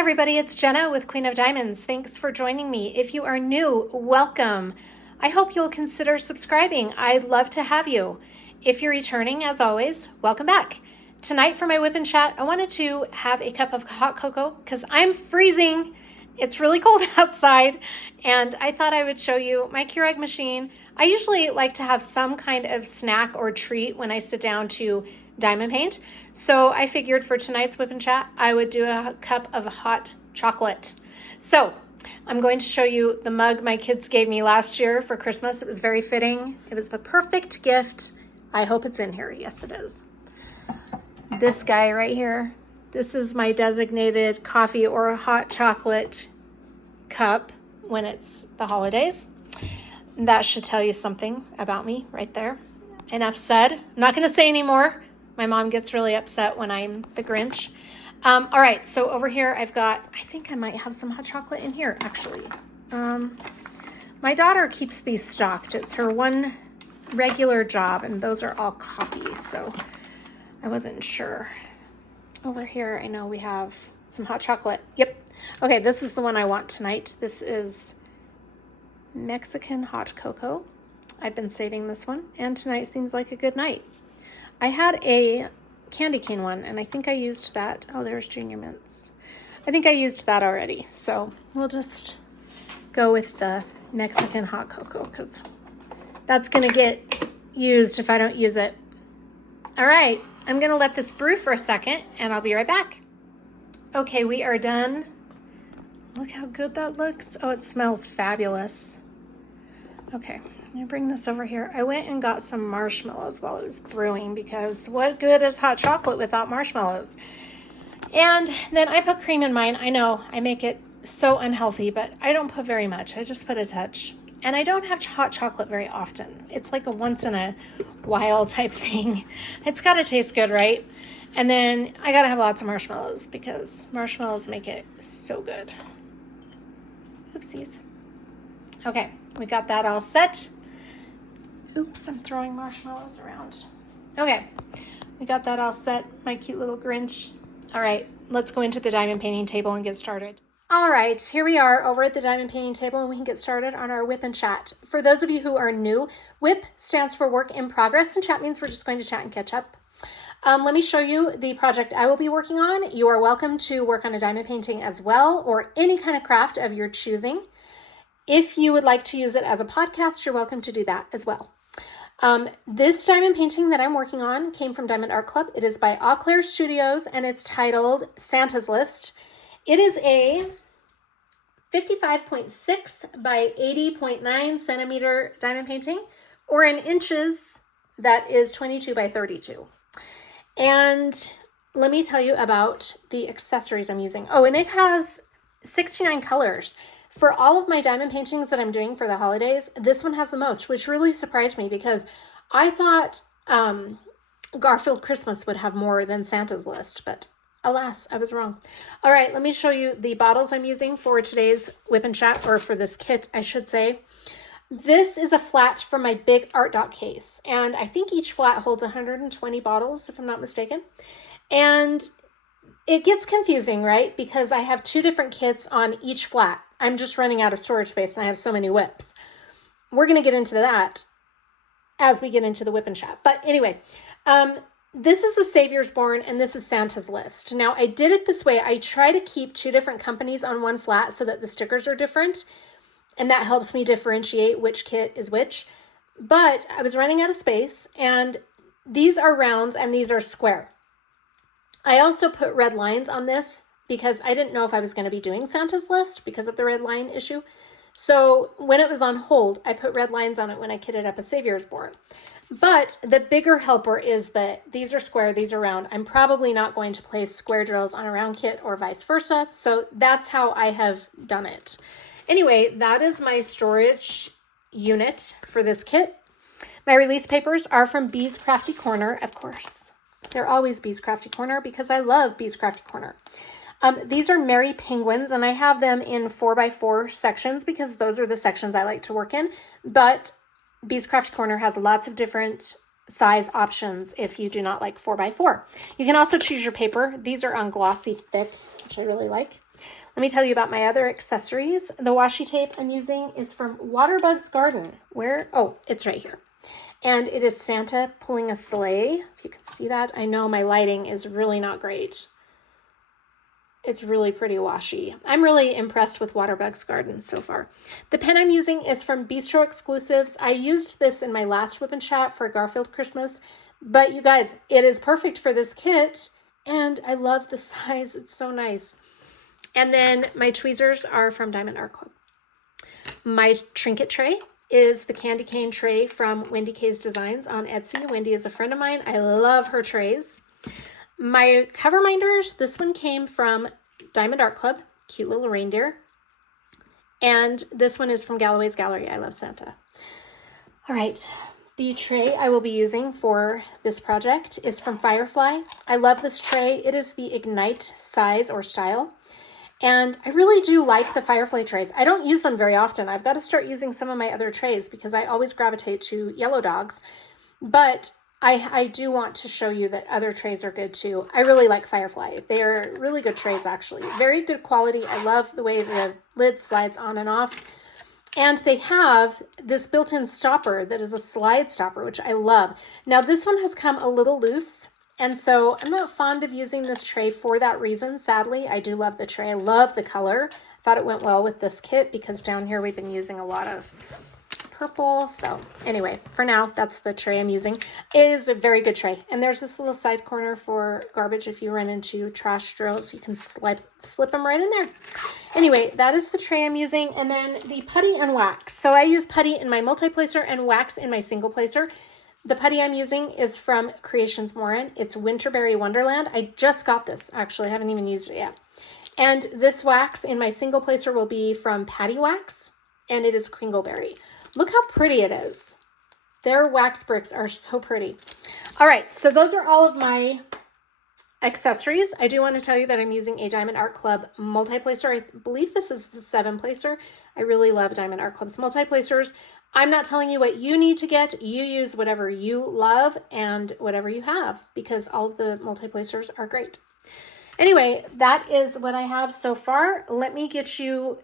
everybody, it's Jenna with Queen of Diamonds. Thanks for joining me. If you are new, welcome. I hope you'll consider subscribing. I'd love to have you. If you're returning, as always, welcome back. Tonight for my whip and chat, I wanted to have a cup of hot cocoa because I'm freezing. It's really cold outside, and I thought I would show you my Keurig machine. I usually like to have some kind of snack or treat when I sit down to diamond paint. So I figured for tonight's whip and chat, I would do a cup of hot chocolate. So I'm going to show you the mug my kids gave me last year for Christmas. It was very fitting. It was the perfect gift. I hope it's in here. Yes, it is. This guy right here. This is my designated coffee or hot chocolate cup when it's the holidays. That should tell you something about me right there. Enough said. I'm not going to say anymore. My mom gets really upset when I'm the Grinch. All right, so over here I've got, I think I might have some hot chocolate in here, actually. My daughter keeps these stocked. It's her one regular job, and those are all coffee, so I wasn't sure. Over here, I know we have some hot chocolate. Yep. Okay, this is the one I want tonight. This is Mexican hot cocoa. I've been saving this one, and tonight seems like a good night. I had a candy cane one, and I think I used that. Oh, there's Junior Mints. I think I used that already, so we'll just go with the Mexican hot cocoa because that's going to get used if I don't use it. All right, I'm going to let this brew for a second, and I'll be right back. Okay, we are done. Look how good that looks. Oh, it smells fabulous. Okay. I'm gonna bring this over here. I went and got some marshmallows while it was brewing because what good is hot chocolate without marshmallows? And then I put cream in mine. I know I make it so unhealthy, but I don't put very much. I just put a touch. And I don't have hot chocolate very often. It's like a once in a while type thing. It's gotta taste good, right? And then I gotta have lots of marshmallows because marshmallows make it so good. Oopsies. Okay, we got that all set. Oops, I'm throwing marshmallows around. Okay, we got that all set, my cute little Grinch. All right, let's go into the diamond painting table and get started. All right, here we are over at the diamond painting table, and we can get started on our whip and chat. For those of you who are new, WIP stands for work in progress, and chat means we're just going to chat and catch up. Let me show you the project I will be working on. You are welcome to work on a diamond painting as well, or any kind of craft of your choosing. If you would like to use it as a podcast, you're welcome to do that as well. This diamond painting that I'm working on came from Diamond Art Club. It is by Auclair Studios, and it's titled Santa's List. It is a 55.6 by 80.9 centimeter diamond painting, or in inches, that is 22 by 32. And let me tell you about the accessories I'm using. Oh, and it has 69 colors. For all of my diamond paintings that I'm doing for the holidays, this one has the most, which really surprised me because I thought Garfield Christmas would have more than Santa's List, but alas, I was wrong. All right, let me show you the bottles I'm using for today's whip and chat, or for this kit, I should say. This is a flat from my big Art Dot case, and I think each flat holds 120 bottles, if I'm not mistaken. And it gets confusing, right? Because I have two different kits on each flat. I'm just running out of storage space and I have so many whips. We're going to get into that as we get into the whip and chat. But anyway, this is the Savior's Born and this is Santa's List. Now I did it this way. I try to keep two different companies on one flat so that the stickers are different. And that helps me differentiate which kit is which. But I was running out of space, and these are rounds and these are square. I also put red lines on this because I didn't know if I was going to be doing Santa's List because of the red line issue. So when it was on hold, I put red lines on it when I kitted up a Savior's Born. But the bigger helper is that these are square, these are round. I'm probably not going to place square drills on a round kit or vice versa. So that's how I have done it. Anyway, that is my storage unit for this kit. My release papers are from Bee's Crafty Corner, of course. They're always Bee's Crafty Corner because I love Bee's Crafty Corner. These are Merry Penguins, and I have them in 4x4 sections because those are the sections I like to work in. But Bee's Crafty Corner has lots of different size options if you do not like 4x4. You can also choose your paper. These are on glossy thick, which I really like. Let me tell you about my other accessories. The washi tape I'm using is from Waterbugs Garden. Where? Oh, it's right here. And it is Santa pulling a sleigh. If you can see that. I know my lighting is really not great. It's really pretty washi. I'm really impressed with Waterbugs Garden so far. The pen I'm using is from Bistro Exclusives. I used this in my last Whip and Chat for Garfield Christmas, but you guys, it is perfect for this kit, and I love the size. It's so nice. And then my tweezers are from Diamond Art Club. My trinket tray is the candy cane tray from Wendykdesigns on Etsy. Wendy is a friend of mine. I love her trays. My cover minders, this one came from Diamond Art Club, cute little reindeer. And this one is from Galloways Gallery. I love Santa. All right, the tray I will be using for this project is from Firefly. I love this tray. It is the Ignite size or style. And I really do like the Firefly trays. I don't use them very often. I've got to start using some of my other trays because I always gravitate to yellow dogs. But I do want to show you that other trays are good too. I really like Firefly. They are really good trays, actually. Very good quality. I love the way the lid slides on and off. And they have this built-in stopper that is a slide stopper, which I love. Now, this one has come a little loose, and so I'm not fond of using this tray for that reason. Sadly, I do love the tray. I love the color. I thought it went well with this kit because down here we've been using a lot of purple. So anyway, for now, that's the tray I'm using. It is a very good tray. And there's this little side corner for garbage. If you run into trash drills, you can slip them right in there. Anyway, that is the tray I'm using. And then the putty and wax. So I use putty in my multi-placer and wax in my single placer. The putty I'm using is from Creations Morin. It's Winterberry Wonderland. I just got this, actually. I haven't even used it yet. And this wax in my single placer will be from Paddywaxx, and it is Kringleberry. Look how pretty it is. Their wax bricks are so pretty. All right, so those are all of my accessories. I do want to tell you that I'm using a Diamond Art Club multi-placer. I believe this is the 7-placer. I really love Diamond Art Club's multi-placers. I'm not telling you what you need to get. You use whatever you love and whatever you have because all of the multi-placers are great. Anyway, that is what I have so far. Let me get you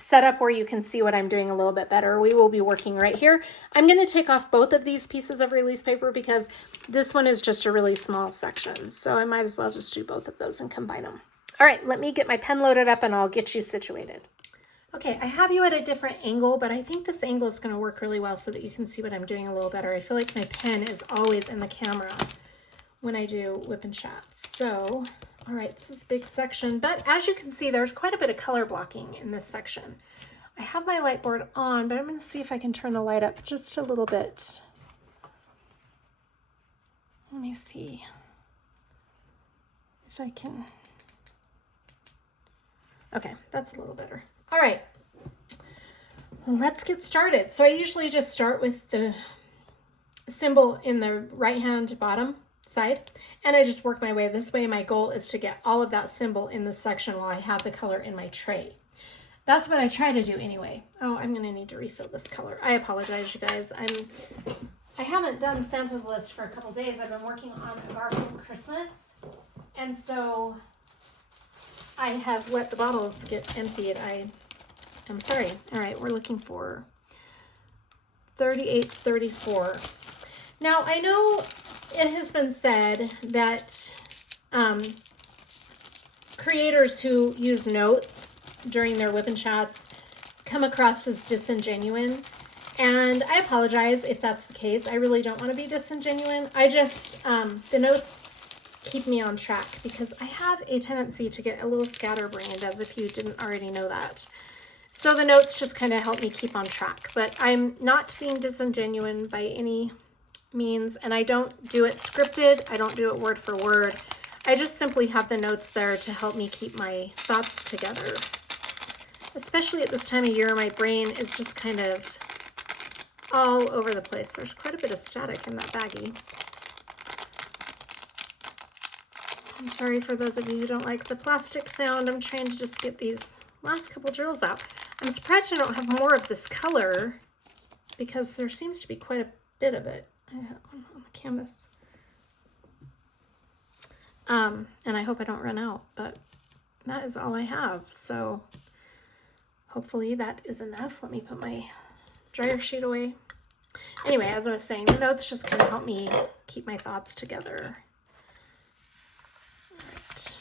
set up where you can see what I'm doing a little bit better. We will be working right here. I'm going to take off both of these pieces of release paper because this one is just a really small section. So I might as well just do both of those and combine them. All right, let me get my pen loaded up and I'll get you situated. Okay, I have you at a different angle, but I think this angle is going to work really well so that you can see what I'm doing a little better. I feel like my pen is always in the camera when I do Whip and Chats. So, all right, this is a big section, but as you can see, there's quite a bit of color blocking in this section. I have my light board on, but I'm going to see if I can turn the light up just a little bit. Let me see if I can. Okay, that's a little better. All right, let's get started. So I usually just start with the symbol in the right-hand bottom side, and I just work my way this way. My goal is to get all of that symbol in this section while I have the color in my tray. That's what I try to do anyway. Oh, I'm gonna need to refill this color. I apologize, you guys. I haven't done Santa's list for a couple days. I've been working on a Garfield Christmas, and so I have let the bottles get emptied. I'm sorry. All right, we're looking for 3834. Now, I know it has been said that creators who use notes during their Whip and Chats come across as disingenuine, and I apologize if that's the case. I really don't want to be disingenuine. I just, the notes keep me on track because I have a tendency to get a little scatterbrained, as if you didn't already know that. So the notes just kind of help me keep on track, but I'm not being disingenuine by any means, and I don't do it scripted. I don't do it word for word. I just simply have the notes there to help me keep my thoughts together. Especially at this time of year, my brain is just kind of all over the place. There's quite a bit of static in that baggie. I'm sorry for those of you who don't like the plastic sound. I'm trying to just get these last couple drills out. I'm surprised I don't have more of this color because there seems to be quite a bit of it on the canvas. And I hope I don't run out, but that is all I have. So hopefully that is enough. Let me put my dryer sheet away. Anyway, as I was saying, the notes just kind of help me keep my thoughts together. All right.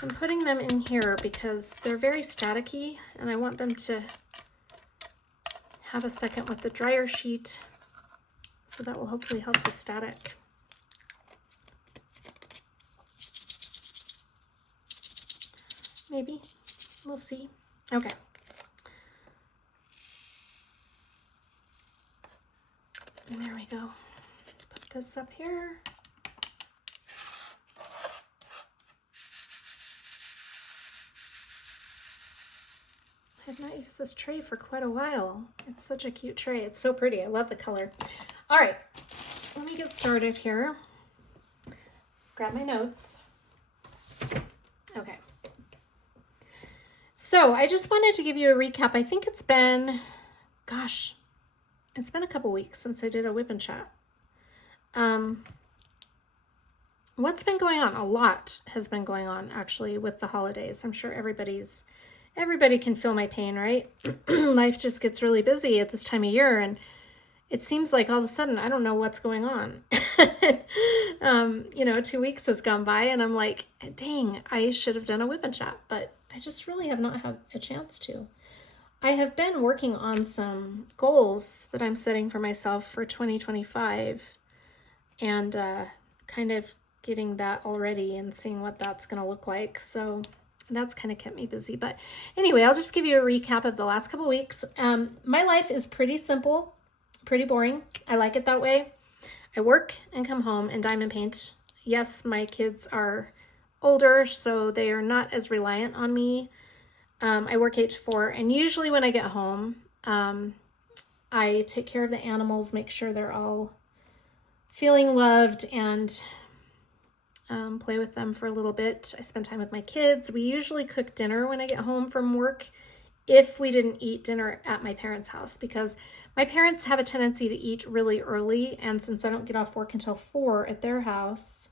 I'm putting them in here because they're very staticky and I want them to have a second with the dryer sheet, so that will hopefully help the static. Maybe, we'll see. Okay. And there we go. Put this up here. I've not used this tray for quite a while. It's such a cute tray. It's so pretty. I love the color. All right, let me get started here. Grab my notes. Okay. So I just wanted to give you a recap. I think it's been, gosh, it's been a couple weeks since I did a WIP and chat. What's been going on? A lot has been going on actually with the holidays. I'm sure everybody can feel my pain, right? Life just gets really busy at this time of year, and it seems like all of a sudden I don't know what's going on. 2 weeks has gone by and I'm like, dang, I should have done a WIP and chat, but I just really have not had a chance to. I have been working on some goals that I'm setting for myself for 2025 and kind of getting that already and seeing what that's going to look like. So that's kind of kept me busy. But anyway, I'll just give you a recap of the last couple weeks. My life is pretty simple, pretty boring. I like it that way. I work and come home and diamond paint. Yes, my kids are older, so they are not as reliant on me. I work 8 to 4, and usually when I get home, I take care of the animals, make sure they're all feeling loved, and play with them for a little bit. I spend time with my kids. We usually cook dinner when I get home from work if we didn't eat dinner at my parents' house, because my parents have a tendency to eat really early, and since I don't get off work until 4 at their house,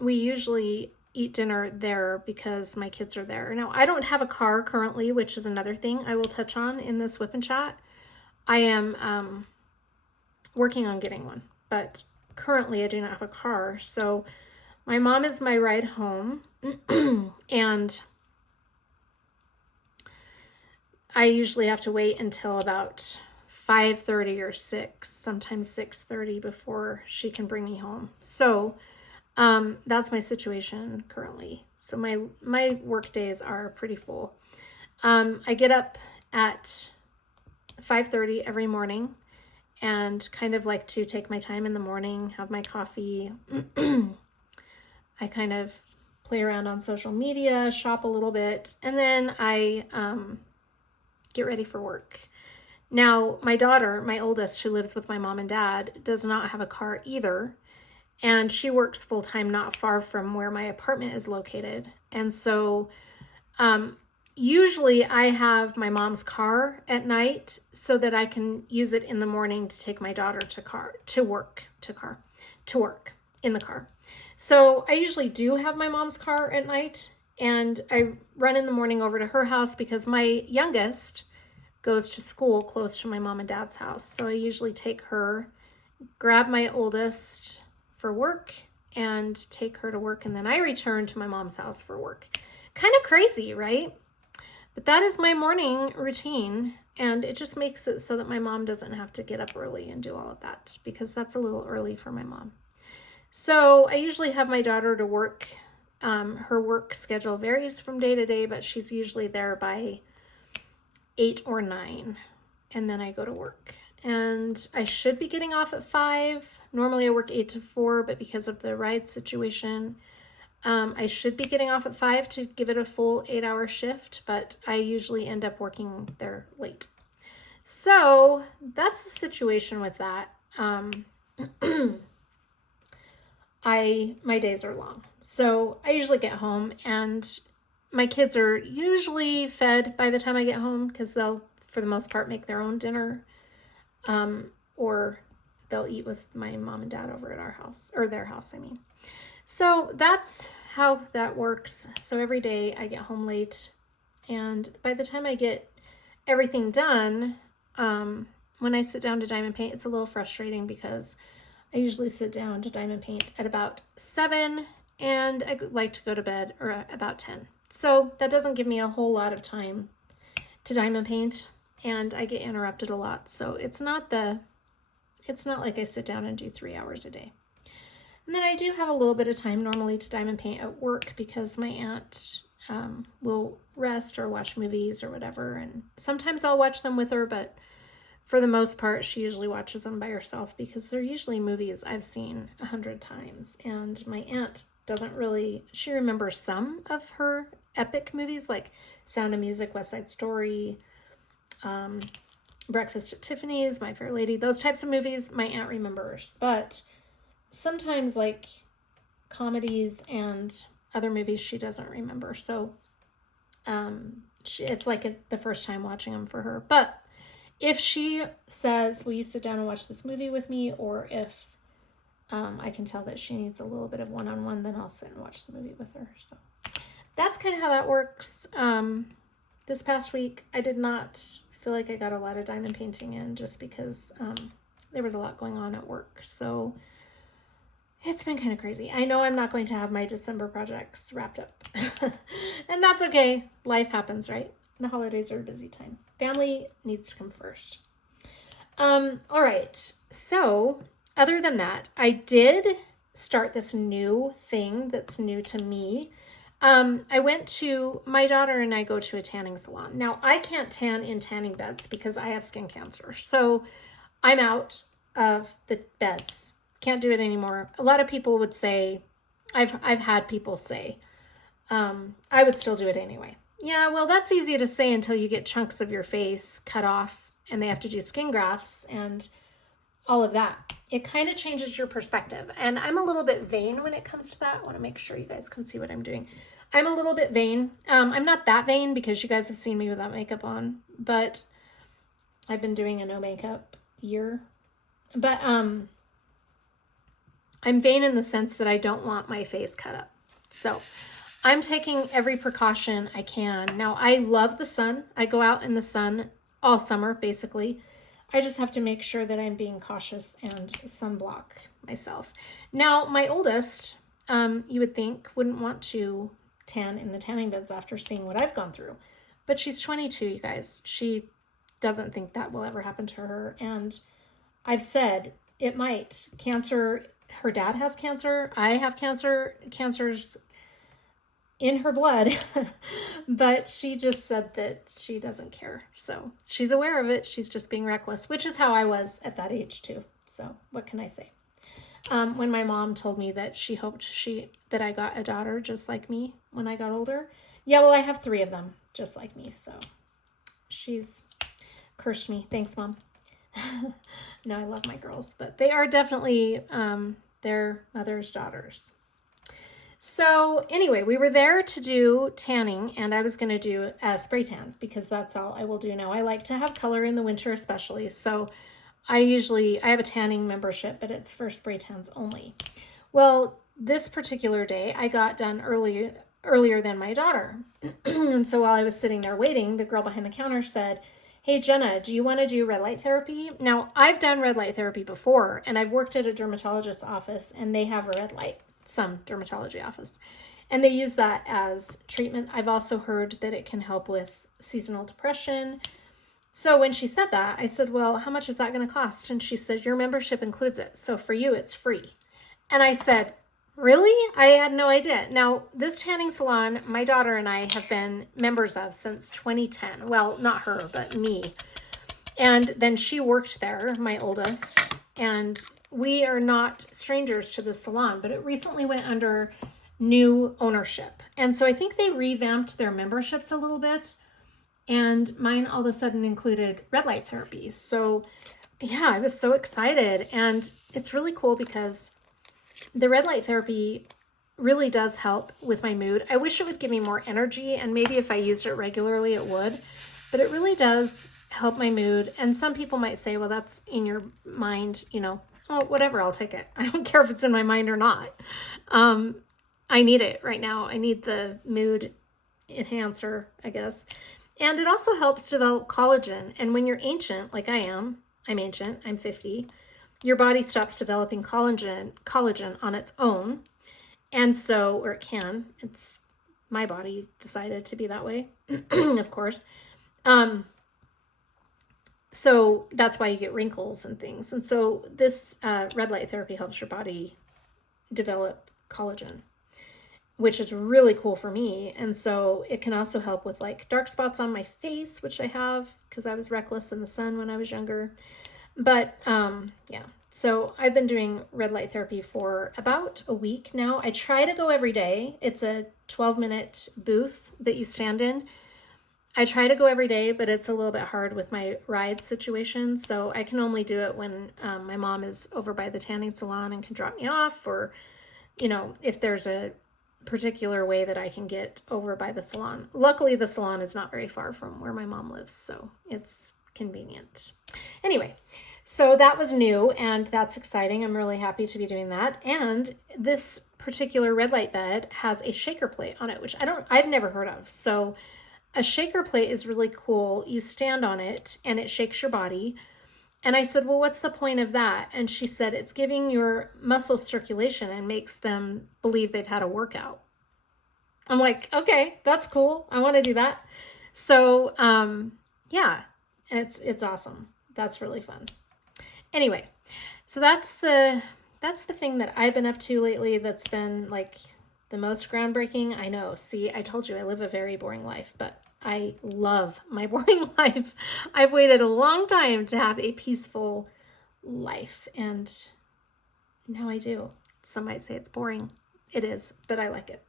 we usually eat dinner there because my kids are there. Now, I don't have a car currently, which is another thing I will touch on in this WIP and chat. I am working on getting one, but currently I do not have a car. So my mom is my ride home and I usually have to wait until about 5:30 or 6, sometimes 6:30 before she can bring me home. So that's my situation currently. So my work days are pretty full. I get up at 5:30 every morning and kind of like to take my time in the morning, have my coffee. I kind of play around on social media, shop a little bit, and then I get ready for work. Now, my daughter, my oldest, who lives with my mom and dad, does not have a car either. And she works full-time not far from where my apartment is located. And so usually I have my mom's car at night so that I can use it in the morning to take my daughter to work in the car. So I usually do have my mom's car at night, and I run in the morning over to her house because my youngest goes to school close to my mom and dad's house. So I usually take her, grab my oldest for work, and take her to work, and then I return to my mom's house for work. Kind of crazy, right? But that is my morning routine, and it just makes it so that my mom doesn't have to get up early and do all of that, because that's a little early for my mom. So I usually have my daughter to work. Her work schedule varies from day to day, but she's usually there by 8 or 9, and then I go to work. And I should be getting off at 5. Normally I work 8 to 4, but because of the ride situation, I should be getting off at 5 to give it a full 8-hour shift, but I usually end up working there late. So that's the situation with that. My days are long. So I usually get home and my kids are usually fed by the time I get home, because they'll, for the most part, make their own dinner. Or they'll eat with my mom and dad over at our house, or their house, I mean. So that's how that works. So every day I get home late, and by the time I get everything done, when I sit down to diamond paint, it's a little frustrating because I usually sit down to diamond paint at about 7, and I like to go to bed or about 10. So that doesn't give me a whole lot of time to diamond paint, and I get interrupted a lot. So it's not like I sit down and do 3 hours a day. And then I do have a little bit of time normally to diamond paint at work because my aunt will rest or watch movies or whatever. And sometimes I'll watch them with her, but for the most part, she usually watches them by herself because they're usually movies I've seen 100 times. And my aunt doesn't really, she remembers some of her epic movies like Sound of Music, West Side Story, Breakfast at Tiffany's, My Fair Lady, those types of movies my aunt remembers. But sometimes like comedies and other movies she doesn't remember. So it's like the first time watching them for her. But if she says, will you sit down and watch this movie with me? Or if I can tell that she needs a little bit of one-on-one, then I'll sit and watch the movie with her. So that's kind of how that works. This past week, I did not feel like I got a lot of diamond painting in just because there was a lot going on at work. So it's been kind of crazy. I know I'm not going to have my December projects wrapped up. And that's okay. Life happens, right? The holidays are a busy time. Family needs to come first. All right. So other than that, I did start this new thing that's new to me. My daughter and I go to a tanning salon. Now, I can't tan in tanning beds because I have skin cancer. So I'm out of the beds. Can't do it anymore. A lot of people would say, I've had people say, I would still do it anyway. Yeah, well, that's easy to say until you get chunks of your face cut off and they have to do skin grafts and all of that. It kind of changes your perspective. And I'm a little bit vain when it comes to that. I want to make sure you guys can see what I'm doing. I'm a little bit vain. I'm not that vain because you guys have seen me without makeup on, but I've been doing a no makeup year. But I'm vain in the sense that I don't want my face cut up. So I'm taking every precaution I can. Now, I love the sun. I go out in the sun all summer, basically. I just have to make sure that I'm being cautious and sunblock myself. Now, my oldest, you would think, wouldn't want to tan in the tanning beds after seeing what I've gone through. But she's 22, you guys. She doesn't think that will ever happen to her. And I've said it might. Cancer, her dad has cancer. I have cancer. Cancer's in her blood. But she just said that she doesn't care. So she's aware of it. She's just being reckless, which is how I was at that age too. So what can I say? When my mom told me that she hoped that I got a daughter just like me when I got older. Yeah, well, I have 3 of them just like me. So she's cursed me. Thanks, Mom. No, I love my girls, but they are definitely their mother's daughters. So anyway, we were there to do tanning, and I was going to do a spray tan because that's all I will do now. I like to have color in the winter especially. So I have a tanning membership, but it's for spray tans only. Well, this particular day I got done earlier than my daughter. And so while I was sitting there waiting, the girl behind the counter said, "Hey, Jenna, do you want to do red light therapy?" Now, I've done red light therapy before, and I've worked at a dermatologist's office, and they have a red light, some dermatology office, and they use that as treatment. I've also heard that it can help with seasonal depression. So when she said that, I said, well, how much is that going to cost? And she said, your membership includes it. So for you, it's free. And I said, really? I had no idea. Now, this tanning salon, my daughter and I have been members of since 2010. Well, not her, but me. And then she worked there, my oldest, and we are not strangers to this salon, but it recently went under new ownership. And so I think they revamped their memberships a little bit. And mine all of a sudden included red light therapy. So yeah, I was so excited. And it's really cool because the red light therapy really does help with my mood. I wish it would give me more energy, and maybe if I used it regularly, it would. But it really does help my mood. And some people might say, well, that's in your mind, oh, whatever, I'll take it. I don't care if it's in my mind or not. I need it right now. I need the mood enhancer, I guess. And it also helps develop collagen. And when you're ancient, like I'm ancient, I'm 50, your body stops developing collagen on its own. And so, or it can, it's my body decided to be that way, of course. So that's why you get wrinkles and things. And so this red light therapy helps your body develop collagen, which is really cool for me. And so it can also help with like dark spots on my face, which I have because I was reckless in the sun when I was younger. But yeah, so I've been doing red light therapy for about a week now. I try to go every day. It's a 12-minute booth that you stand in. I try to go every day, but it's a little bit hard with my ride situation. So I can only do it when my mom is over by the tanning salon and can drop me off, or, you know, if there's a particular way that I can get over by the salon. Luckily, the salon is not very far from where my mom lives, so it's convenient. Anyway, so that was new and that's exciting. I'm really happy to be doing that. And this particular red light bed has a shaker plate on it, which I've never heard of. So a shaker plate is really cool. You stand on it and it shakes your body. And I said, well, what's the point of that? And she said, it's giving your muscles circulation and makes them believe they've had a workout. I'm like, okay, that's cool. I want to do that. So, yeah, it's awesome. That's really fun. Anyway, so that's the thing that I've been up to lately that's been like the most groundbreaking. I know. See, I told you I live a very boring life, but I love my boring life. I've waited a long time to have a peaceful life, and now I do. Some might say it's boring. It is, but I like it.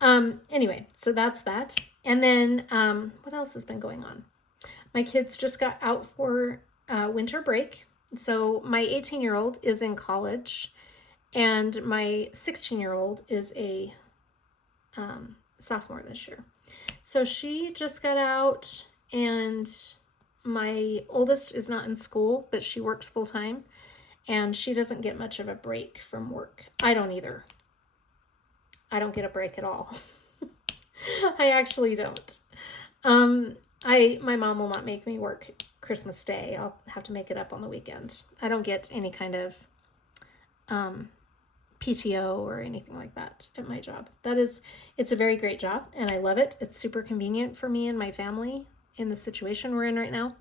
Anyway, so that's that. And then what else has been going on? My kids just got out for winter break. So my 18-year-old is in college, and my 16-year-old is a sophomore this year. So she just got out, and my oldest is not in school, but she works full time, and she doesn't get much of a break from work. I don't either. I don't get a break at all. I actually don't. My mom will not make me work Christmas Day. I'll have to make it up on the weekend. I don't get any kind of PTO or anything like that at my job. It's a very great job and I love it. It's super convenient for me and my family in the situation we're in right now.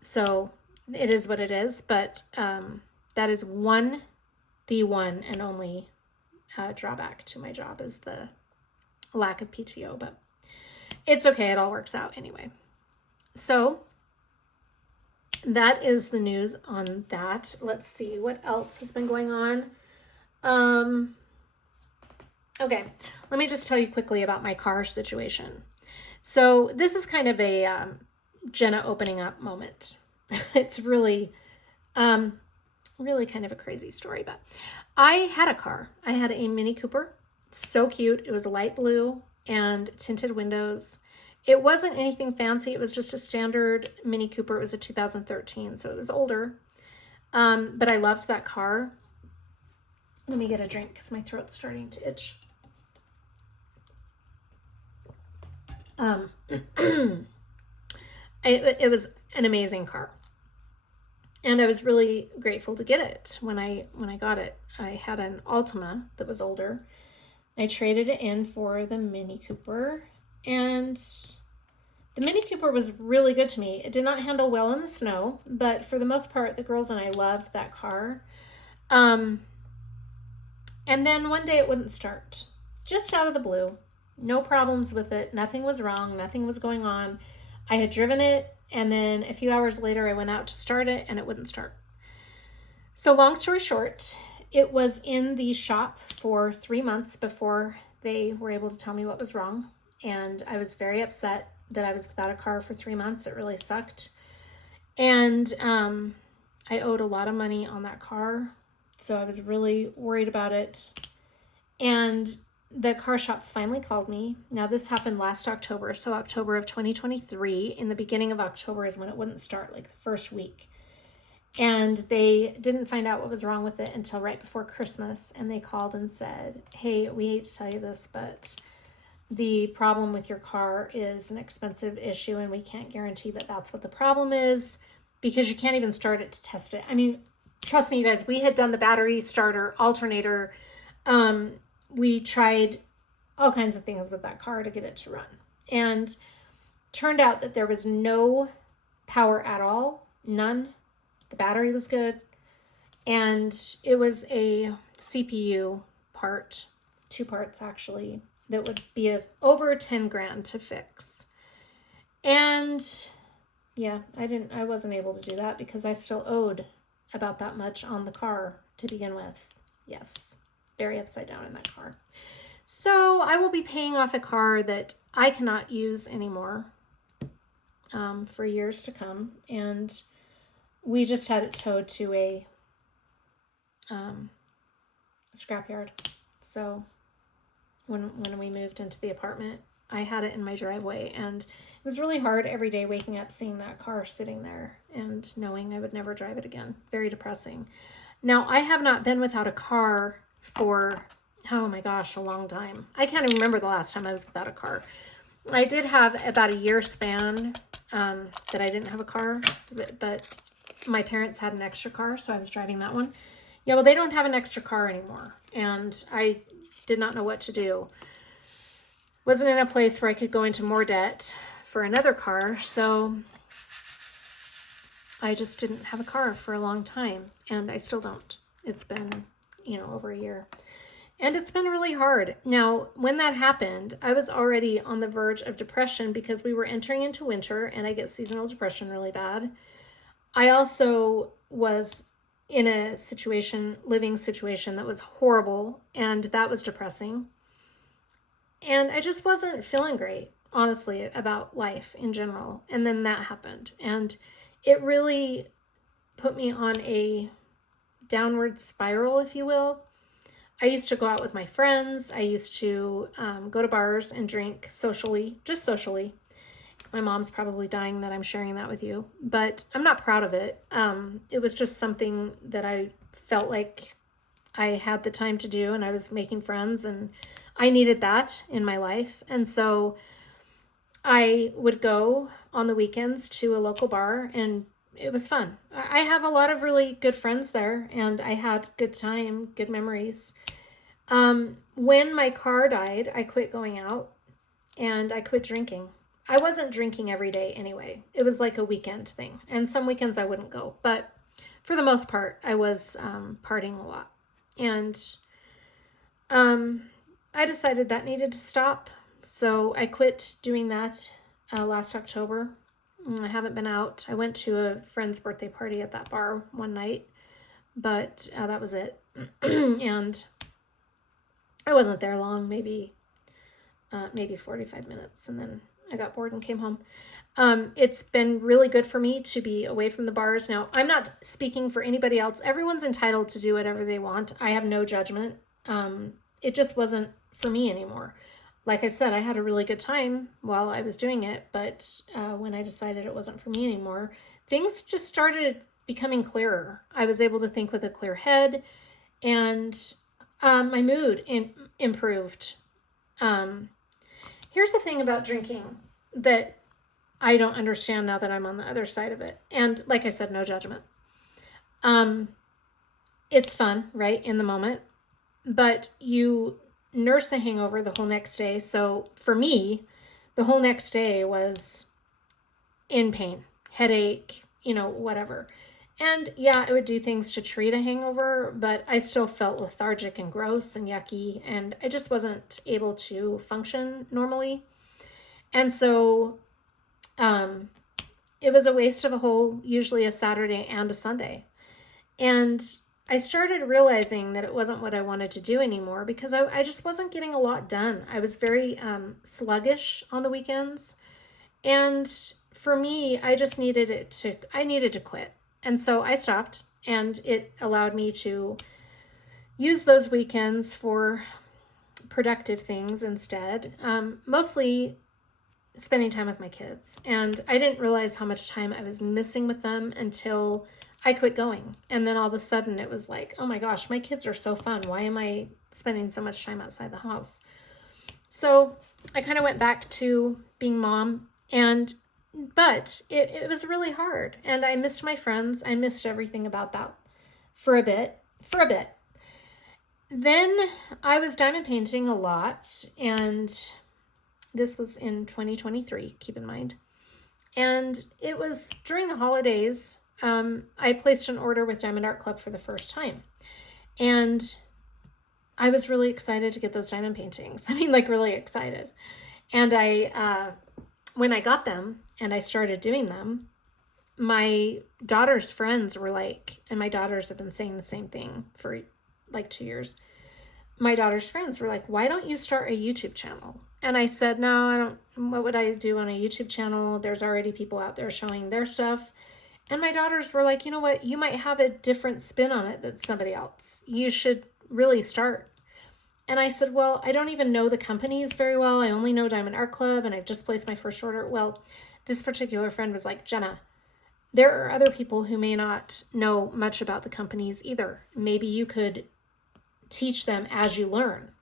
So it is what it is, but that is the one and only drawback to my job is the lack of PTO, but it's okay. It all works out anyway. So that is the news on that. Let's see what else has been going on. Okay, let me just tell you quickly about my car situation. So this is kind of a Jenna opening up moment. It's really kind of a crazy story, but I had a car. I had a Mini Cooper. So cute. It was light blue and tinted windows. It wasn't anything fancy. It was just a standard Mini Cooper. It was a 2013, so it was older. But I loved that car. Let me get a drink because my throat's starting to itch. It was an amazing car. And I was really grateful to get it when I got it. I had an Altima that was older. I traded it in for the Mini Cooper, and the Mini Cooper was really good to me. It did not handle well in the snow, but for the most part, the girls and I loved that car. And then one day it wouldn't start, just out of the blue. No problems with it. Nothing was wrong. Nothing was going on. I had driven it, and then a few hours later, I went out to start it, and it wouldn't start. So long story short, it was in the shop for 3 months before they were able to tell me what was wrong. And I was very upset that I was without a car for 3 months. It really sucked. And I owed a lot of money on that car. So I was really worried about it. And the car shop finally called me. Now this happened last October. So October of 2023, in the beginning of October is when it wouldn't start, like the first week. And they didn't find out what was wrong with it until right before Christmas. And they called and said, hey, we hate to tell you this, but the problem with your car is an expensive issue, and we can't guarantee that that's what the problem is because you can't even start it to test it. I mean, trust me, you guys, we had done the battery, starter, alternator. We tried all kinds of things with that car to get it to run. And turned out that there was no power at all, none. The battery was good. And it was a CPU part, 2 parts actually, that would be over 10 grand to fix. And yeah, I wasn't able to do that because I still owed about that much on the car to begin with. Yes, very upside down in that car. So I will be paying off a car that I cannot use anymore for years to come. And we just had it towed to a scrapyard. So when we moved into the apartment, I had it in my driveway, and it was really hard every day waking up seeing that car sitting there and knowing I would never drive it again. Very depressing. Now, I have not been without a car for, oh my gosh, a long time. I can't even remember the last time I was without a car. I did have about a year span that I didn't have a car, but my parents had an extra car, so I was driving that one. Yeah, well, they don't have an extra car anymore, and I did not know what to do. Wasn't in a place where I could go into more debt for another car, so I just didn't have a car for a long time, and I still don't. It's been, over a year. And it's been really hard. Now, when that happened, I was already on the verge of depression because we were entering into winter, and I get seasonal depression really bad. I also was in a living situation that was horrible, and that was depressing. And I just wasn't feeling great, honestly, about life in general. And then that happened, and it really put me on a downward spiral, if you will. I used to go out with my friends. I used to go to bars and drink socially, just socially. My mom's probably dying that I'm sharing that with you, but I'm not proud of it. It was just something that I felt like I had the time to do, and I was making friends, and I needed that in my life. And so I would go on the weekends to a local bar, and it was fun. I have a lot of really good friends there, and I had good time, good memories. When my car died, I quit going out, and I quit drinking. I wasn't drinking every day anyway. It was like a weekend thing. And some weekends I wouldn't go. But for the most part, I was partying a lot. And I decided that needed to stop. So I quit doing that last October. I haven't been out. I went to a friend's birthday party at that bar one night. But that was it. And I wasn't there long, maybe 45 minutes. And then I got bored and came home. It's been really good for me to be away from the bars. Now, I'm not speaking for anybody else. Everyone's entitled to do whatever they want. I have no judgment. It just wasn't for me anymore. Like I said, I had a really good time while I was doing it, but when I decided it wasn't for me anymore, things just started becoming clearer. I was able to think with a clear head, and my mood improved. Here's the thing about drinking that I don't understand now that I'm on the other side of it. And like I said, no judgment. It's fun, right, in the moment. But you nurse a hangover the whole next day. So for me, the whole next day was in pain, headache, whatever. And yeah, I would do things to treat a hangover, but I still felt lethargic and gross and yucky, and I just wasn't able to function normally. And so it was a waste of usually a Saturday and a Sunday. And I started realizing that it wasn't what I wanted to do anymore because I just wasn't getting a lot done. I was very sluggish on the weekends. And for me, I just needed to quit. And so I stopped, and it allowed me to use those weekends for productive things instead, mostly spending time with my kids. And I didn't realize how much time I was missing with them until I quit going. And then all of a sudden it was like, oh my gosh, my kids are so fun. Why am I spending so much time outside the house? So I kind of went back to being mom, but it was really hard, and I missed my friends. I missed everything about that for a bit. Then I was diamond painting a lot, and this was in 2023, keep in mind. And it was during the holidays. I placed an order with Diamond Art Club for the first time, and I was really excited to get those diamond paintings. I mean, like really excited. And when I got them and I started doing them, my daughter's friends were like, and my daughters have been saying the same thing for like 2 years. My daughter's friends were like, why don't you start a YouTube channel? And I said, no, I don't. What would I do on a YouTube channel? There's already people out there showing their stuff. And my daughters were like, you know what? You might have a different spin on it than somebody else. You should really start. And I said, well, I don't even know the companies very well. I only know Diamond Art Club, and I've just placed my first order. Well, this particular friend was like, Jenna, there are other people who may not know much about the companies either. Maybe you could teach them as you learn.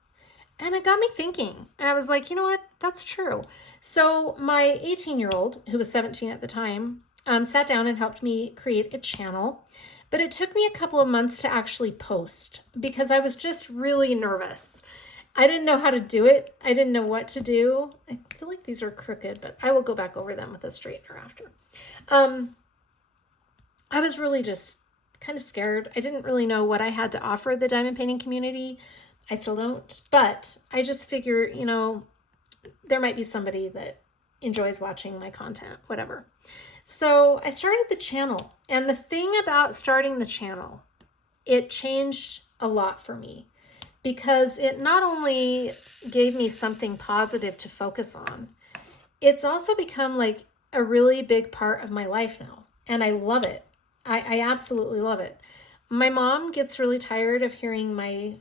And it got me thinking. And I was like, you know what? That's true. So my 18-year-old, who was 17 at the time, sat down and helped me create a channel. But it took me a couple of months to actually post because I was just really nervous. I didn't know how to do it. I didn't know what to do. I feel like these are crooked, but I will go back over them with a straightener after. I was really just kind of scared. I didn't really know what I had to offer the diamond painting community. I still don't, but I just figure, you know, there might be somebody that enjoys watching my content, whatever. So I started the channel, and the thing about starting the channel, it changed a lot for me because it not only gave me something positive to focus on, it's also become like a really big part of my life now. And I love it. I absolutely love it. My mom gets really tired of hearing my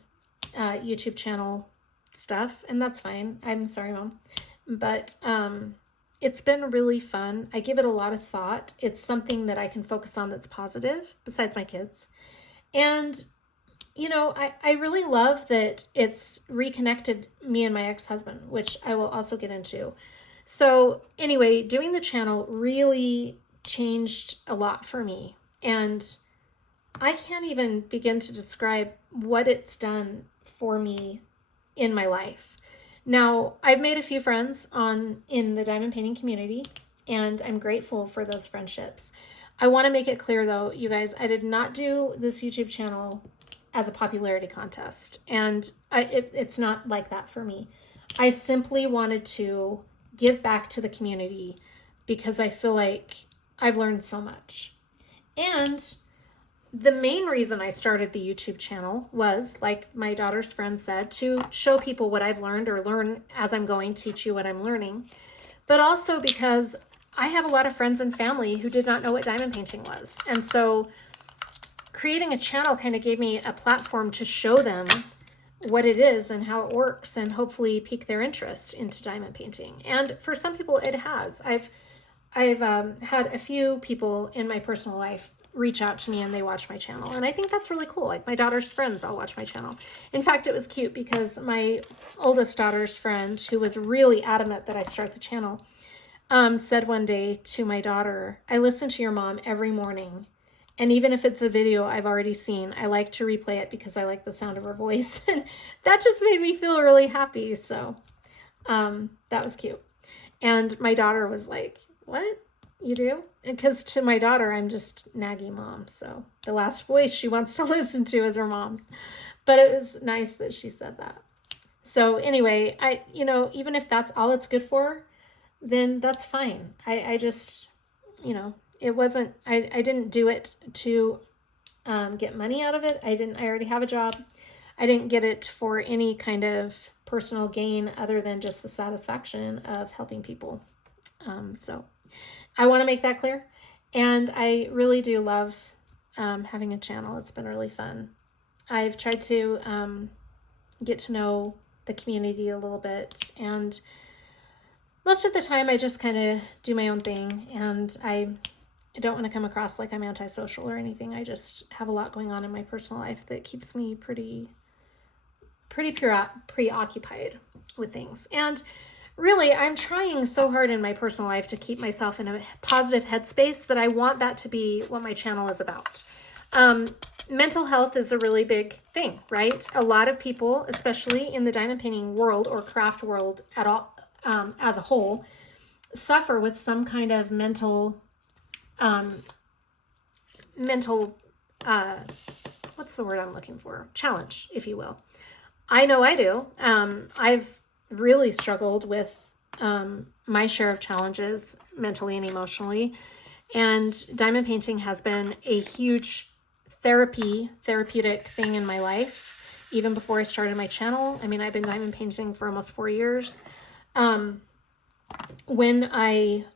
YouTube channel stuff, and that's fine. I'm sorry, Mom. But it's been really fun. I give it a lot of thought. It's something that I can focus on that's positive, besides my kids. And, you know, I really love that it's reconnected me and my ex-husband, which I will also get into. So anyway, doing the channel really changed a lot for me. And I can't even begin to describe what it's done for me in my life. Now, I've made a few friends in the diamond painting community, and I'm grateful for those friendships. I want to make it clear, though, you guys, I did not do this YouTube channel as a popularity contest, and it's not like that for me. I simply wanted to give back to the community because I feel like I've learned so much. And the main reason I started the YouTube channel was, like my daughter's friend said, to show people what I've learned or learn as I'm going, teach you what I'm learning. But also because I have a lot of friends and family who did not know what diamond painting was. And so creating a channel kind of gave me a platform to show them what it is and how it works, and hopefully pique their interest into diamond painting. And for some people it has. I've had a few people in my personal life reach out to me and they watch my channel, and I think that's really cool. Like my daughter's friends all watch my channel. In fact, it was cute because my oldest daughter's friend, who was really adamant that I start the channel, said one day to my daughter, I listen to your mom every morning, and even if it's a video I've already seen, I like to replay it because I like the sound of her voice. And that just made me feel really happy. So that was cute. And my daughter was like, what? You do? Because to my daughter, I'm just naggy mom. So the last voice she wants to listen to is her mom's. But it was nice that she said that. So anyway, even if that's all it's good for, then that's fine. I just, it wasn't, I didn't do it to get money out of it. I already have a job. I didn't get it for any kind of personal gain other than just the satisfaction of helping people. So I want to make that clear. And I really do love having a channel. It's been really fun. I've tried to get to know the community a little bit, and most of the time I just kind of do my own thing, and I I don't want to come across like I'm antisocial or anything. I just have a lot going on in my personal life that keeps me pretty preoccupied with things. And really, I'm trying so hard in my personal life to keep myself in a positive headspace that I want that to be what my channel is about. Mental health is a really big thing, right? A lot of people, especially in the diamond painting world or craft world at all, as a whole, suffer with some kind of mental, what's the word I'm looking for? Challenge, if you will. I know I do. I've really struggled with my share of challenges mentally and emotionally. And diamond painting has been a huge therapeutic thing in my life, even before I started my channel. I mean, I've been diamond painting for almost 4 years. When I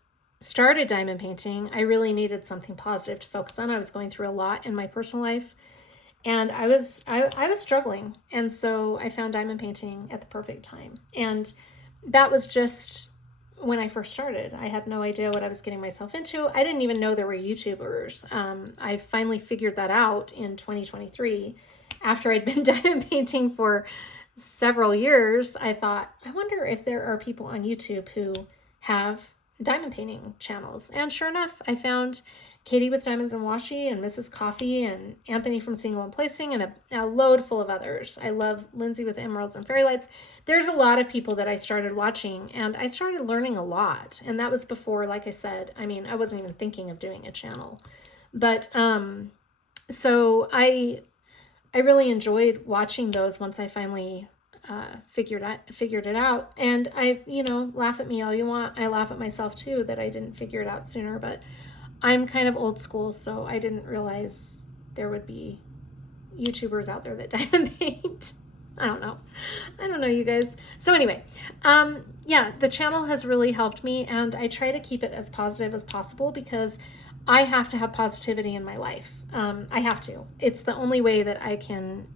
started diamond painting, I really needed something positive to focus on. I was going through a lot in my personal life, and I was struggling. And so I found diamond painting at the perfect time. And that was just when I first started. I had no idea what I was getting myself into. I didn't even know there were YouTubers. I finally figured that out in 2023. After I'd been diamond painting for several years, I thought, I wonder if there are people on YouTube who have diamond painting channels. And sure enough, I found Katie with Diamonds and Washi and Mrs. Coffee and Anthony from Single and Placing and a load full of others. I love Lindsay with Emeralds and Fairy Lights. There's a lot of people that I started watching, and I started learning a lot. And that was before, like I said, I mean, I wasn't even thinking of doing a channel. But so I really enjoyed watching those once I finally figured it out. And I, laugh at me all you want. I laugh at myself too that I didn't figure it out sooner, but I'm kind of old school, so I didn't realize there would be YouTubers out there that diamond paint. I don't know, you guys. So anyway, yeah, the channel has really helped me, and I try to keep it as positive as possible because I have to have positivity in my life. I have to. It's the only way that I can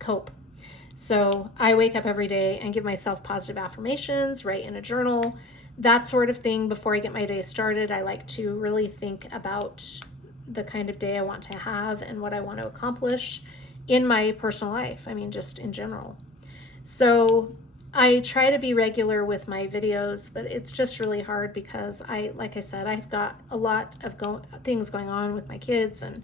cope. So I wake up every day and give myself positive affirmations, write in a journal, that sort of thing. Before I get my day started, I like to really think about the kind of day I want to have and what I want to accomplish in my personal life. I mean, just in general. So I try to be regular with my videos, but it's just really hard because like I said, I've got a lot of things going on with my kids and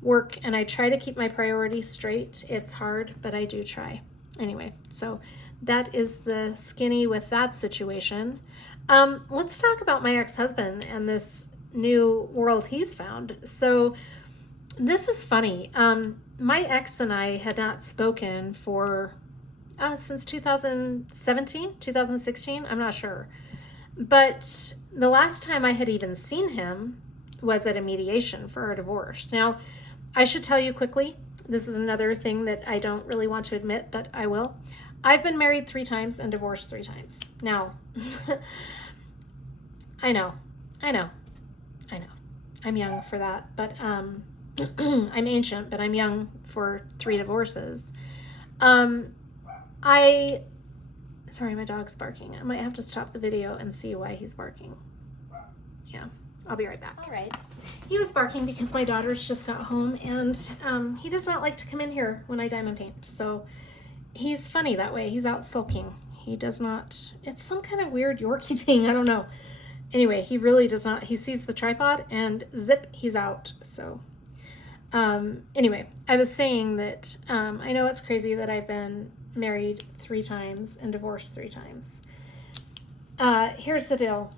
work, and I try to keep my priorities straight. It's hard, but I do try. Anyway, so that is the skinny with that situation. Let's talk about my ex-husband and this new world he's found. So this is funny. My ex and I had not spoken for since 2017, 2016, I'm not sure. But the last time I had even seen him was at a mediation for our divorce. Now, I should tell you quickly, this is another thing that I don't really want to admit, but I will. I've been married 3 times and divorced 3 times. Now, I know. I'm young for that, but I'm ancient, but I'm young for 3 divorces. Sorry, my dog's barking. I might have to stop the video and see why he's barking. Yeah, I'll be right back. All right. He was barking because my daughters just got home, and he does not like to come in here when I diamond paint. So he's funny that way. He's out sulking. He does not, it's some kind of weird Yorkie thing. I don't know. Anyway, he really does not, he sees the tripod and zip, he's out. So anyway, I was saying that I know it's crazy that I've been married 3 times and divorced 3 times. Here's the deal.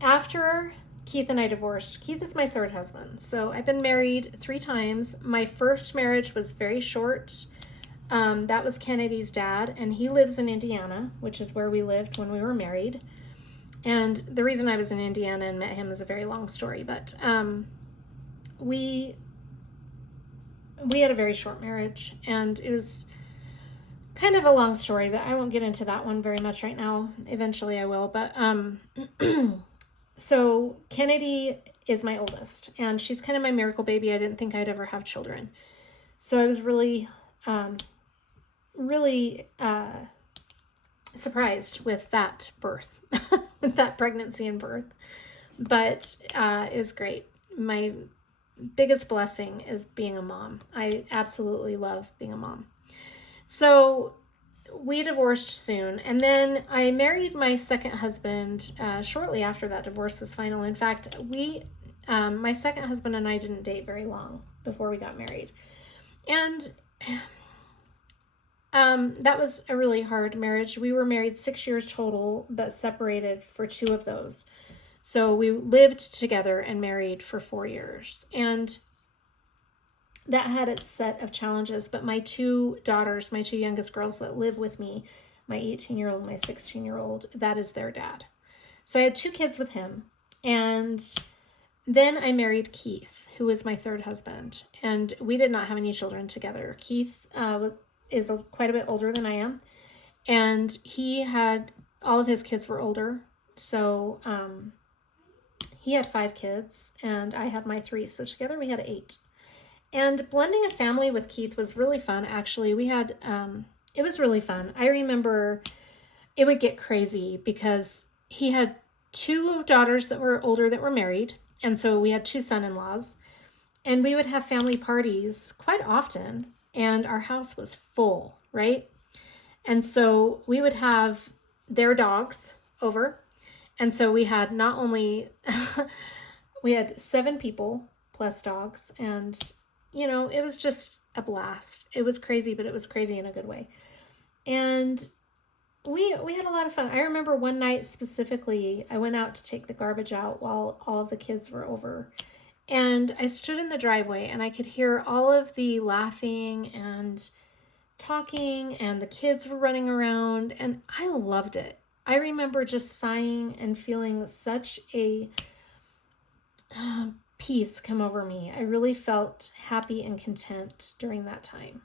After Keith and I divorced, Keith is my 3rd husband. So I've been married 3 times. My first marriage was very short. That was Kennedy's dad, and he lives in Indiana, which is where we lived when we were married. And the reason I was in Indiana and met him is a very long story, but we had a very short marriage, and it was kind of a long story that I won't get into that one very much right now. Eventually I will, but so Kennedy is my oldest, and she's kind of my miracle baby. I didn't think I'd ever have children. So I was really surprised with that birth, with that pregnancy and birth. but it was great. My biggest blessing is being a mom. I absolutely love being a mom. So we divorced soon, and then I married my second husband shortly after that divorce was final. In fact, my second husband and I didn't date very long before we got married, and that was a really hard marriage. We were married 6 years total, but separated for 2 of those. So we lived together and married for 4 years, and that had its set of challenges. But my 2 daughters, my 2 youngest girls that live with me, my 18-year-old, my 16-year-old, that is their dad. So I had 2 kids with him. And then I married Keith, who was my third husband. And we did not have any children together. Keith is quite a bit older than I am. And all of his kids were older. So he had 5 kids and I had my 3. So together we had 8. And blending a family with Keith was really fun, actually. It was really fun. I remember it would get crazy because he had 2 daughters that were older that were married. And so we had 2 son-in-laws. And we would have family parties quite often. And our house was full, right? And so we would have their dogs over. And so we had not only, we had 7 people plus dogs, and it was just a blast. It was crazy, but it was crazy in a good way. And we had a lot of fun. I remember one night specifically, I went out to take the garbage out while all of the kids were over. And I stood in the driveway and I could hear all of the laughing and talking, and the kids were running around, and I loved it. I remember just sighing and feeling such a peace come over me. I really felt happy and content during that time.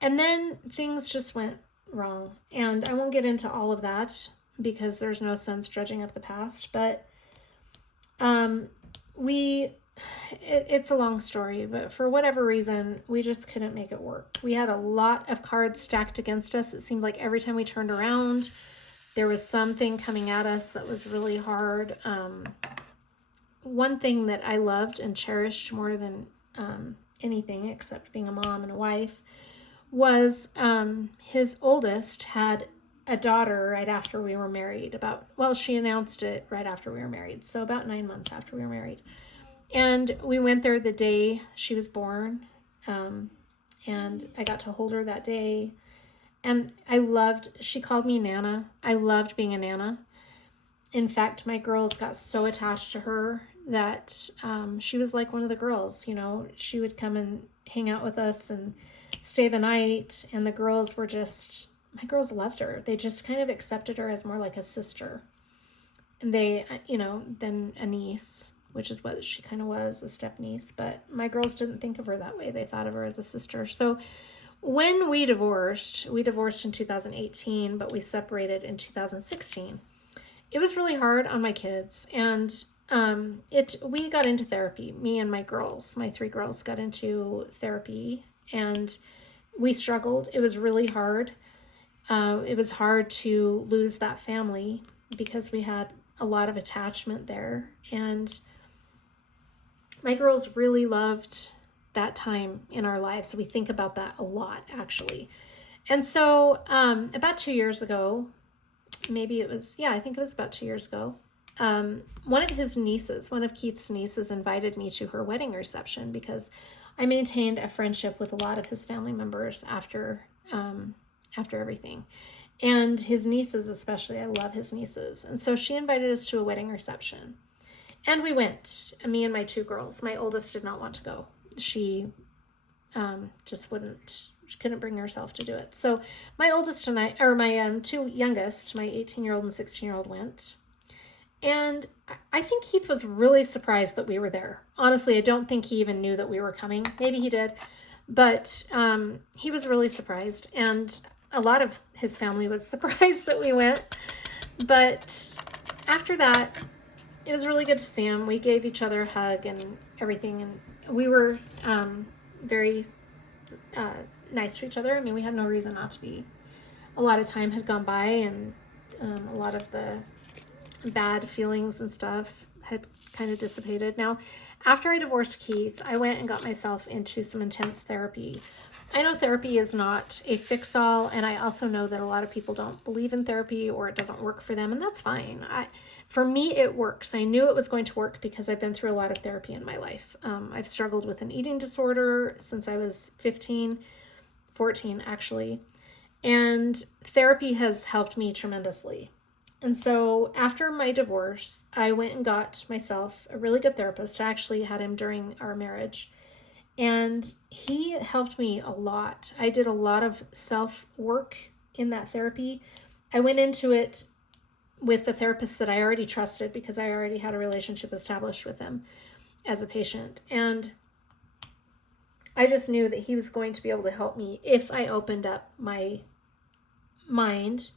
And then things just went wrong. And I won't get into all of that because there's no sense dredging up the past. But it's a long story, but for whatever reason, we just couldn't make it work. We had a lot of cards stacked against us. It seemed like every time we turned around, there was something coming at us that was really hard. One thing that I loved and cherished more than anything except being a mom and a wife was his oldest had a daughter right after we were married. She announced it right after we were married, so about 9 months after we were married. And we went there the day she was born, and I got to hold her that day. And she called me Nana. I loved being a Nana. In fact, my girls got so attached to her that she was like one of the girls. She would come and hang out with us and stay the night. And my girls loved her. They just kind of accepted her as more like a sister. And than a niece, which is what she kind of was, a step niece. But my girls didn't think of her that way. They thought of her as a sister. So when we divorced in 2018, but we separated in 2016. It was really hard on my kids, and we got into therapy. Me and my 3 girls got into therapy, and we struggled. It was really hard. It was hard to lose that family because we had a lot of attachment there, and my girls really loved that time in our lives. We think about that a lot, actually. And so about 2 years ago, I think it was about 2 years ago, one of Keith's nieces invited me to her wedding reception because I maintained a friendship with a lot of his family members after everything. And his nieces especially, I love his nieces. And so she invited us to a wedding reception. And we went, me and my 2 girls. My oldest did not want to go. She just she couldn't bring herself to do it. So my oldest and my 2 youngest, my 18-year-old and 16-year-old went. And I think Keith was really surprised that we were there. Honestly, I don't think he even knew that we were coming. Maybe he did. But he was really surprised. And a lot of his family was surprised that we went. But after that, it was really good to see him. We gave each other a hug and everything. And we were very nice to each other. I mean, we had no reason not to be. A lot of time had gone by, and a lot of the bad feelings and stuff had kind of dissipated. Now, after I divorced Keith, I went and got myself into some intense therapy. I know therapy is not a fix-all, and I also know that a lot of people don't believe in therapy or it doesn't work for them, and that's fine. For me, it works. I knew it was going to work because I've been through a lot of therapy in my life. I've struggled with an eating disorder since I was 14 actually, and therapy has helped me tremendously. And so after my divorce, I went and got myself a really good therapist. I actually had him during our marriage, and he helped me a lot. I did a lot of self-work in that therapy. I went into it with a therapist that I already trusted because I already had a relationship established with him as a patient. And I just knew that he was going to be able to help me if I opened up my mind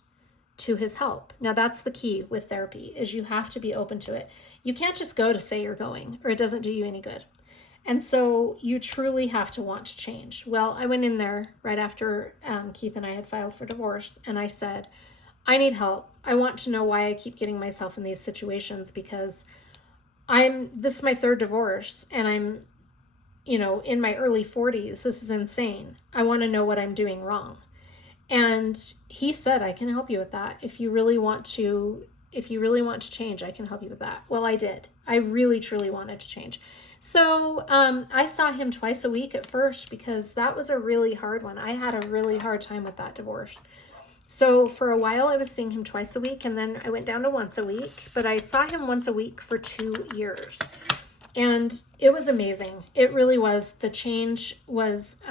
to his help. Now that's the key with therapy, is you have to be open to it. You can't just go to say you're going, or it doesn't do you any good. And so you truly have to want to change. Well, I went in there right after Keith and I had filed for divorce, and I said, I need help. I want to know why I keep getting myself in these situations, because this is my third divorce, and I'm, in my early 40s. This is insane. I want to know what I'm doing wrong. And he said, I can help you with that. If you really want to change, I can help you with that. Well, I did. I really, truly wanted to change. So I saw him twice a week at first because that was a really hard one. I had a really hard time with that divorce. So for a while I was seeing him twice a week, and then I went down to once a week, but I saw him once a week for 2 years. And it was amazing. It really was. The change was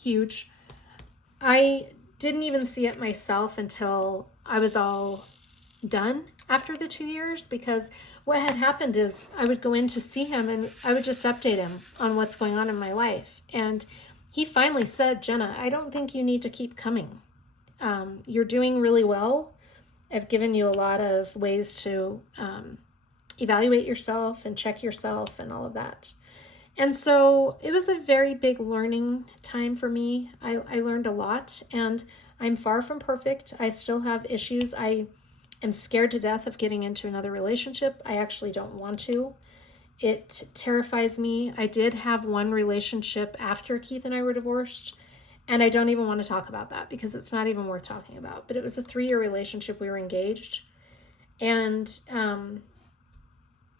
huge. I didn't even see it myself until I was all done after the 2 years, because what had happened is I would go in to see him and I would just update him on what's going on in my life. And he finally said, Jenna, I don't think you need to keep coming. You're doing really well. I've given you a lot of ways to evaluate yourself and check yourself and all of that. And so it was a very big learning time for me. I learned a lot, and I'm far from perfect. I still have issues. I am scared to death of getting into another relationship. I actually don't want to. It terrifies me. I did have one relationship after Keith and I were divorced, and I don't even want to talk about that because it's not even worth talking about. But it was a 3-year relationship. We were engaged, and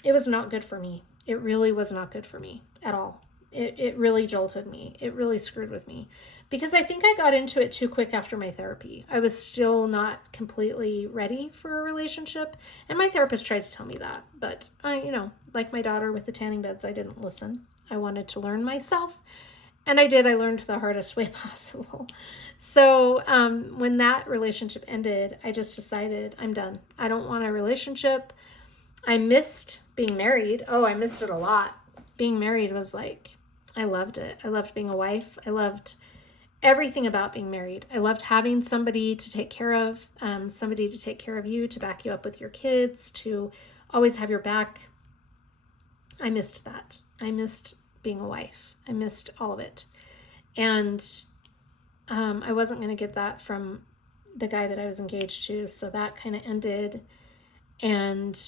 it was not good for me. It really was not good for me at all. It really jolted me. It really screwed with me because I think I got into it too quick after my therapy. I was still not completely ready for a relationship, and my therapist tried to tell me that. But I, like my daughter with the tanning beds, I didn't listen. I wanted to learn myself, and I did. I learned the hardest way possible. So when that relationship ended, I just decided I'm done. I don't want a relationship. I missed being married. Oh, I missed it a lot. Being married was like, I loved it. I loved being a wife. I loved everything about being married. I loved having somebody to take care of, somebody to take care of you, to back you up with your kids, to always have your back. I missed that. I missed being a wife. I missed all of it. And I wasn't going to get that from the guy that I was engaged to. So that kind of ended. And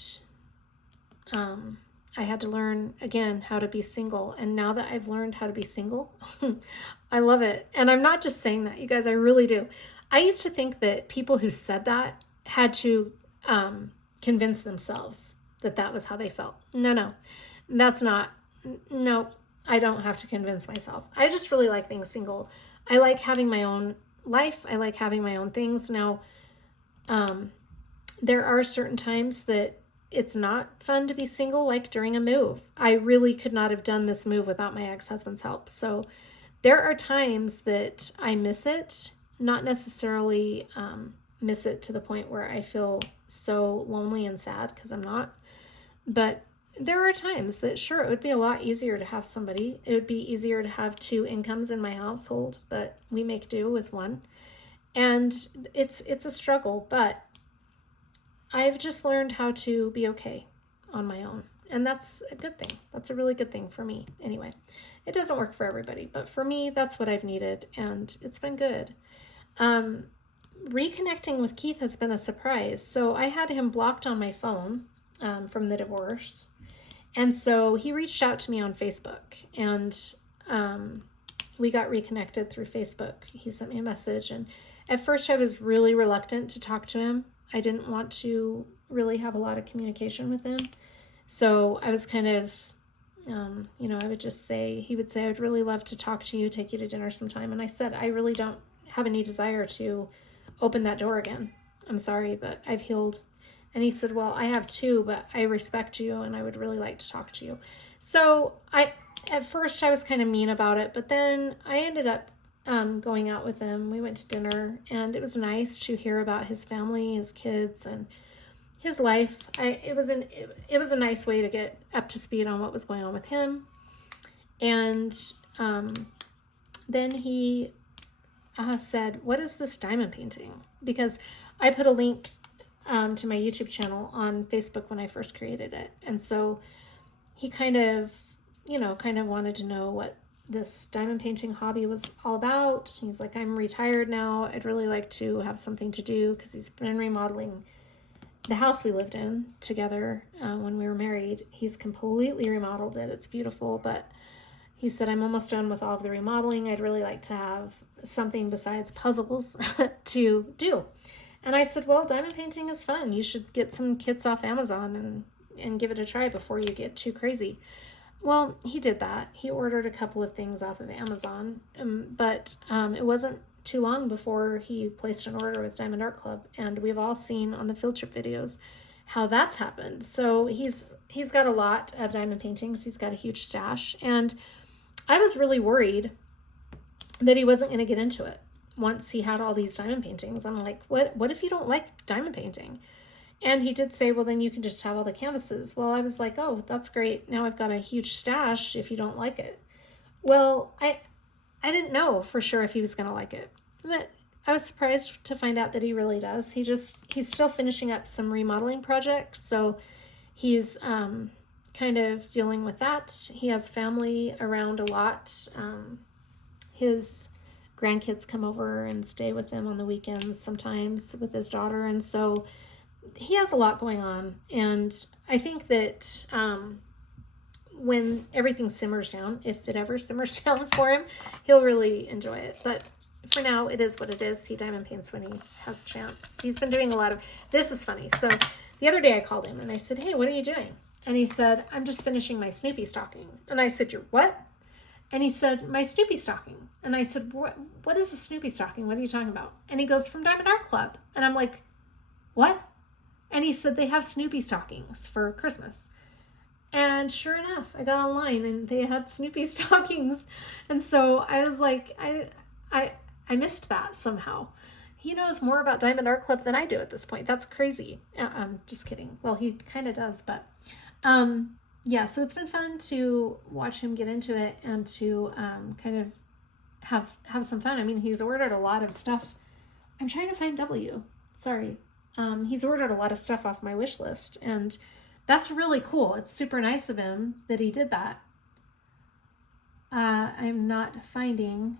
I had to learn again how to be single. And now that I've learned how to be single, I love it. And I'm not just saying that, you guys, I really do. I used to think that people who said that had to convince themselves that that was how they felt. No, that's not. No, I don't have to convince myself. I just really like being single. I like having my own life. I like having my own things. Now, there are certain times that it's not fun to be single, like during a move. I really could not have done this move without my ex-husband's help. So there are times that I miss it, not necessarily miss it to the point where I feel so lonely and sad, because I'm not. But there are times that, sure, it would be a lot easier to have somebody. It would be easier to have 2 incomes in my household, but we make do with one. And it's a struggle, but I've just learned how to be okay on my own. And that's a good thing. That's a really good thing for me. Anyway, it doesn't work for everybody, but for me, that's what I've needed. And it's been good. reconnecting with Keith has been a surprise. So I had him blocked on my phone from the divorce. And so he reached out to me on Facebook, and we got reconnected through Facebook. He sent me a message, and at first I was really reluctant to talk to him. I didn't want to really have a lot of communication with him. So I was kind of, I would just say, he would say, I'd really love to talk to you, take you to dinner sometime. And I said, I really don't have any desire to open that door again. I'm sorry, but I've healed. And he said, well, I have too, but I respect you and I would really like to talk to you. So at first I was kind of mean about it, but then I ended up going out with him. We went to dinner, and it was nice to hear about his family, his kids, and his life. It was a nice way to get up to speed on what was going on with him. And then he said, what is this diamond painting? Because I put a link to my YouTube channel on Facebook when I first created it. And so he kind of wanted to know what this diamond painting hobby was all about. He's like, I'm retired now. I'd really like to have something to do, because he's been remodeling the house we lived in together when we were married. He's completely remodeled it. It's beautiful, but he said, I'm almost done with all of the remodeling. I'd really like to have something besides puzzles to do. And I said, well, diamond painting is fun. You should get some kits off Amazon and give it a try before you get too crazy. Well, he did that. He ordered a couple of things off of Amazon, but it wasn't too long before he placed an order with Diamond Art Club, and we've all seen on the field trip videos how that's happened. So he's got a lot of diamond paintings. He's got a huge stash, and I was really worried that he wasn't going to get into it once he had all these diamond paintings. I'm like, what if you don't like diamond painting? And he did say, well, then you can just have all the canvases. Well, I was like, oh, that's great. Now I've got a huge stash if you don't like it. Well, I didn't know for sure if he was going to like it, but I was surprised to find out that he really does. He's still finishing up some remodeling projects, so he's kind of dealing with that. He has family around a lot. His grandkids come over and stay with him on the weekends sometimes with his daughter, and so he has a lot going on. And I think that when everything simmers down, if it ever simmers down for him, he'll really enjoy it. But for now, it is what it is. He diamond paints when he has a chance. He's been doing a lot of, this is funny. So the other day I called him and I said, hey, what are you doing? And he said, I'm just finishing my Snoopy stocking. And I said, you're what? And he said, my Snoopy stocking. And I said, what is a Snoopy stocking? What are you talking about? And he goes, from Diamond Art Club. And I'm like, what? And he said, they have Snoopy stockings for Christmas. And sure enough, I got online and they had Snoopy stockings. And so I was like, I missed that somehow. He knows more about Diamond Art Club than I do at this point. That's crazy. I'm just kidding. Well, he kind of does, but yeah, so it's been fun to watch him get into it and to kind of have some fun. I mean, he's ordered a lot of stuff. I'm trying to find W. Sorry. He's ordered a lot of stuff off my wish list, and that's really cool. It's super nice of him that he did that. I'm not finding.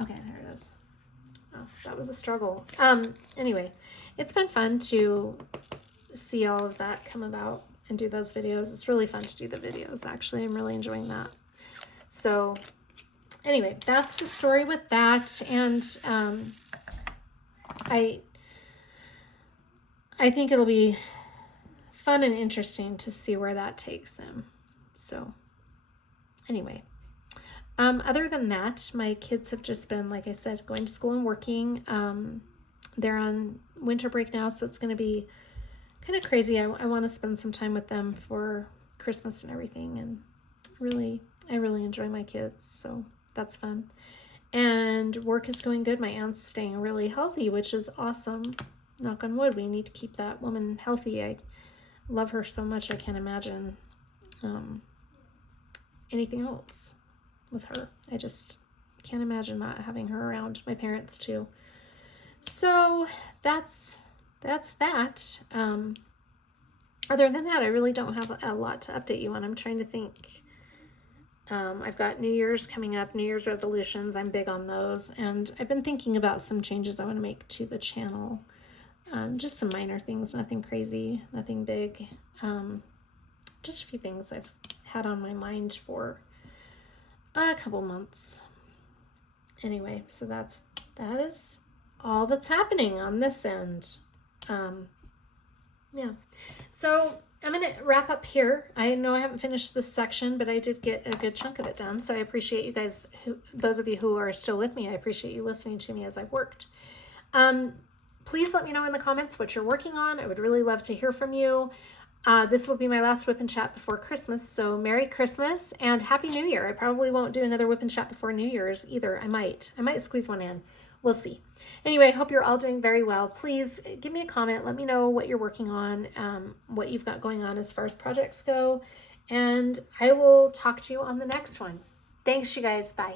Okay, there it is. Oh, that was a struggle. Anyway, it's been fun to see all of that come about and do those videos. It's really fun to do the videos, actually. I'm really enjoying that. So anyway, that's the story with that. And I think it'll be fun and interesting to see where that takes him. So anyway, other than that, my kids have just been, like I said, going to school and working. They're on winter break now, so it's going to be kind of crazy. I want to spend some time with them for Christmas and everything, and I really enjoy my kids, so that's fun. And work is going good. My aunt's staying really healthy, which is awesome. Knock on wood. We need to keep that woman healthy. I love her so much. I can't imagine anything else with her. I just can't imagine not having her around. My parents too. So that's that. Other than that, I really don't have a lot to update you on. I'm trying to think I've got New Year's coming up, New Year's resolutions. I'm big on those. And I've been thinking about some changes I want to make to the channel. Just some minor things, nothing crazy, nothing big. Just a few things I've had on my mind for a couple months. Anyway, so that is all that's happening on this end. Yeah. So I'm going to wrap up here. I know I haven't finished this section, but I did get a good chunk of it done. So I appreciate you guys, those of you who are still with me, I appreciate you listening to me as I've worked. Please let me know in the comments what you're working on. I would really love to hear from you. This will be my last Whip and Chat before Christmas. So Merry Christmas and Happy New Year. I probably won't do another Whip and Chat before New Year's either. I might squeeze one in. We'll see. Anyway, I hope you're all doing very well. Please give me a comment. Let me know what you're working on, what you've got going on as far as projects go. And I will talk to you on the next one. Thanks, you guys. Bye.